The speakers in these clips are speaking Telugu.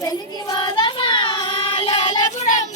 పెళ్లికి పోదామా లాలగుడం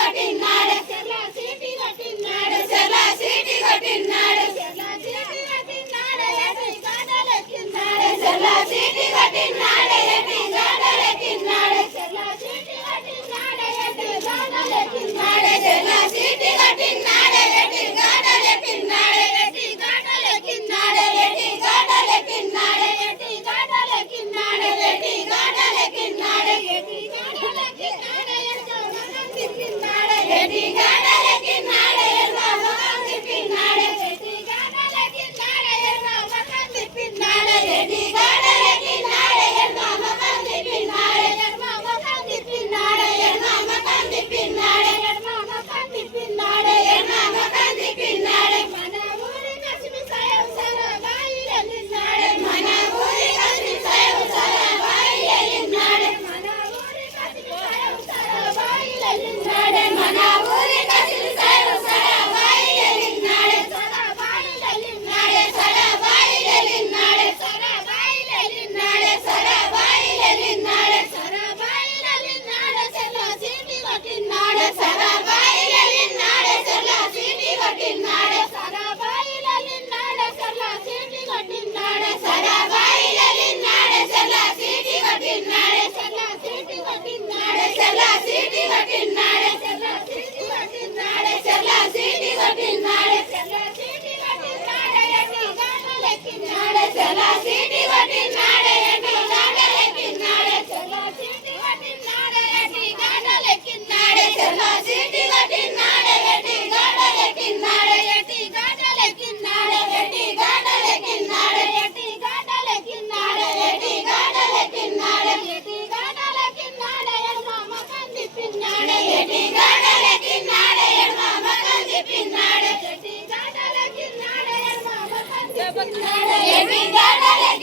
కొట్టినాడు చెర్ల సీటి కొట్టినాడు చెర్ల సీటి కొట్టినాడు చెర్ల సీటి కొట్టినాడు ఎటి గాడలెక్కినాడు చెర్ల సీటి కొట్టినాడు ఎటి గాడలెక్కినాడు చెర్ల సీటి కొట్టినాడు ఎటి గాడలెక్కినాడు చెర్ల సీటి కొట్టినాడు ఎటి గాడలెక్కినాడు ఎటి గాడలెక్కినాడు ఎటి గాడలెక్కినాడు ఎటి గాడలెక్కినాడు ఎటి గాడలెక్కినాడు ఎటి గాడలెక్కినాడు ఎటి గాడలెక్కినాడు ఎర్ర మొఖం తిప్పినాడు ఎటి గాడలెక్కినాడు ఎర్ర మొఖం తిప్పినాడు ఎటి గాడలెక్కినాడు ఎర్ర మొఖం తిప్పినాడు ఎర్ర మొఖం తిప్పినాడు ఎర్ర మొఖం తిప్పినాడు ఎర్ర మొఖం తిప్పినాడు ఎర్ర మొఖం తిప్పినాడు మన ఊరి కసిమి సయవ సరబాయి ఎల్లినాడు మన ఊరి కసిమి సయవ సరబాయి ఎల్లినాడు మన ఊరి కసిమి సయవ సరబాయి ఎల్లినాడు మన ఊరి కసిమి సయవ సరబాయి ఎల్లినాడు సరబాయి ఎల్లినాడు సరబాయి ఎల్లినాడు సరబాయి ఎల్లినాడు సరబాయి ఎల్లినాడు సరబాయి ఎల్లినాడు చెల్ల సీటి కొట్టినాడు సరబాయి ఎల్లినాడు చెల్ల సీటి కొట్టినాడు సరబాయి ఎల్లినాడు చెల్ల సీటి కొట్టినాడు సరబాయి ఎల్లినాడు చెల్ల సీటి కొట్టినాడు చెల్ల సీటి కొట్టినాడు చెల్ల సీటి కొట్టినాడు చెల్ల సీటి కొట్టినాడు చెల్ల సీటి కొట్టినాడు చెల్ల సీటి కొట్టినాడు ఎటి గాడలెక్కినాడు చెల్ల సీటి కొట్టినాడు ఎటి గాడలెక్కినాడు చెల్ల సీటి కొట్టినాడు ఎటి గాడలెక్కినాడు చెల్ల సీటి కొట్టినాడు ఎటి గాడలెక్కినాడు ఎటి గాడలెక్కినాడు ఎటి గాడలెక్కినాడు ఎటి గాడలెక్కినాడు ఎటి గాడలెక్కినాడు ఎటి గాడలెక్కినాడు ఎర్ర మొఖం తిప్పినాడు ఎటి గాడలెక్కినాడు ఎర్ర మొఖం తిప్పినాడు ఎటి గాడలెక్కినాడు ఎర్ర మొఖం తిప్పినాడు ఎటి గాడలెక్కినాడు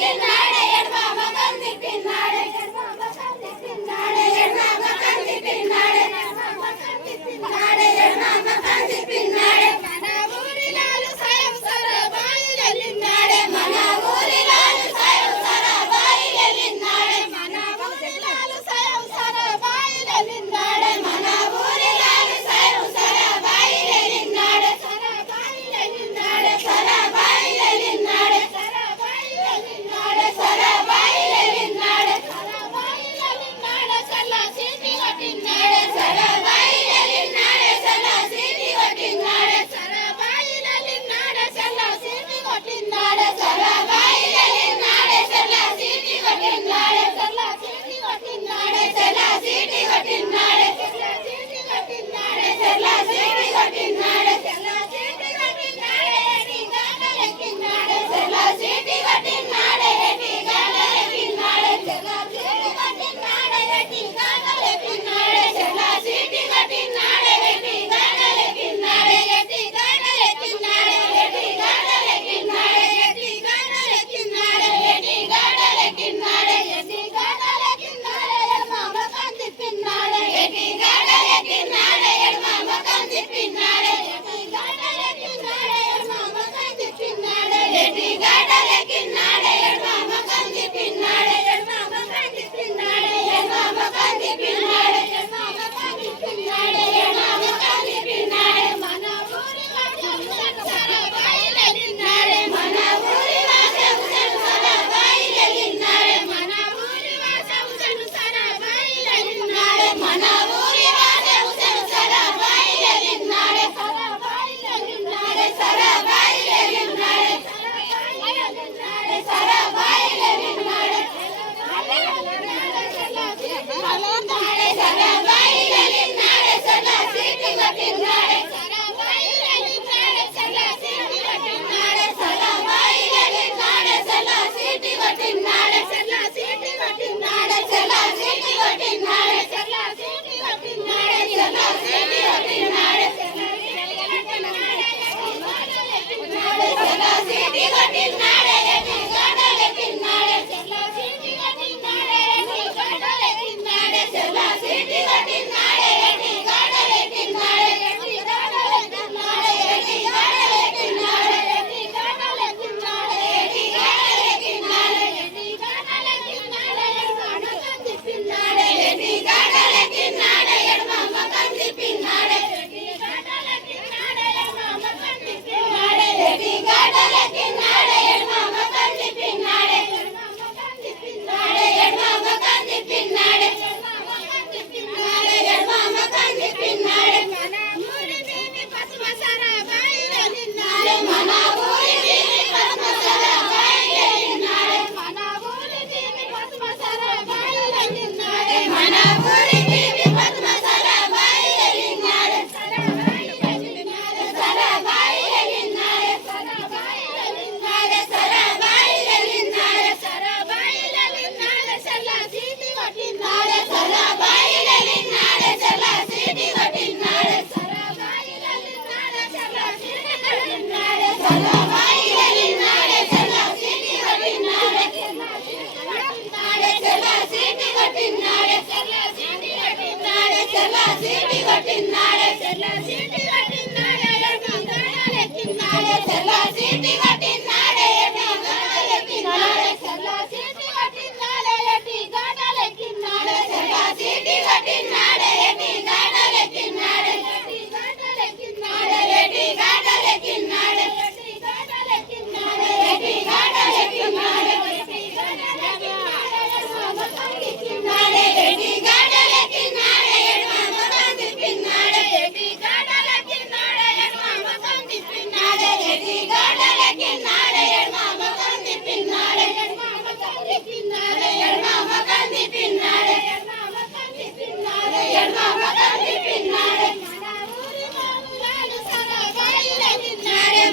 కట్టినాడే చెల్ల సీటి కట్టినాడే ఎడ్మ గడలెక్కినాడే చెల్ల సీటి కట్టినాడే ఎడ్మ గడలెక్కినాడే చెల్ల సీటి కట్టినాడే ఎడ్మ గడలెక్కినాడే చెల్ల సీటి కట్టినాడే ఎడ్మ గడలెక్కినాడే ఎడ్మ గడలెక్కినాడే ఎడ్మ గడలెక్కినాడే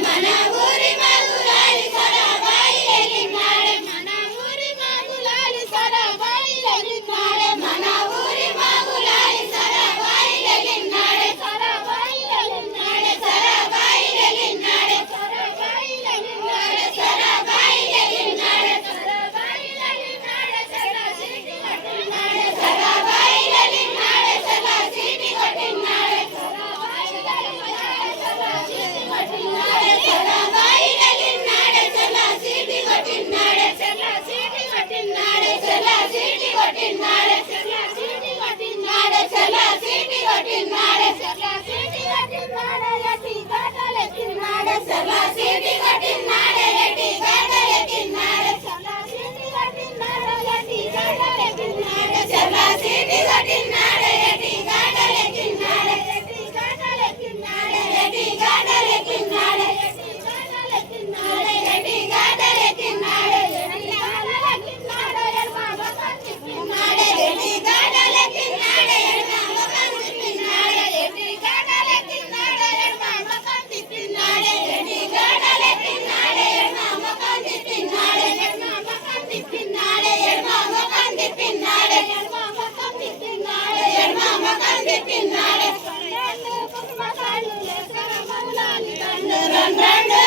మన ఊరి మగులాలి సరాబాయి ఎలినాడే మన ఊరి మగులాలి సరాబాయి ఎలినాడే మన ఊరి మగులాలి సరాబాయి ఎలినాడే సరాబాయి ఎలినాడే సరాబాయి ఎలినాడే సరాబాయి ఎలినాడే సరాబాయి ఎలినాడే సరాబాయి ఎలినాడే సరా సీటి కట్టినాడే సరాబాయి ఎలినాడే సరా సీటి కట్టినాడే సరాబాయి ఎలినాడే సరా సీటి కట్టినాడే సరాబాయి ఎలినాడే సరా సీటి కట్టినాడే సరా సీటి కట్టినాడే సరా సీటి కట్టినాడే సరా సీటి కట్టినాడే సరా సీటి కట్టినాడే సరా సీటి కట్టినాడే ఎట్టి గడలెక్కినాడే సరా సీటి కట్టినాడే ఎట్టి గడలెక్కినాడే సరా సీటి కట్టినాడే ఎట్టి గడలెక్కినాడే సరా సీటి కట్టినాడే ఎట్టి గడలెక్కినాడే ఎట్టి గడలెక్కినాడే ఎట్టి గడలెక్కినాడే ఎట్టి గడలెక్కినాడే ఎట్టి గడలెక్కినాడే ఎట్టి గడలెక్కినాడే ఎడమ కట్టినాడే ఎట్టి గడలెక్కినాడే ఎడమ కట్టినాడే ఎట్టి గడలెక్కినాడే ఎడమ కట్టినాడే ఎట్టి గడలెక్కినాడే ఎడమ కట్టినాడే ఎడమ కట్టినాడే ఎడమ కట్టినాడే ఎడమ కట్టినాడే ఎడమ కట్టినాడే రెండు కుటుంబాలు లేకర మౌలాలి దండ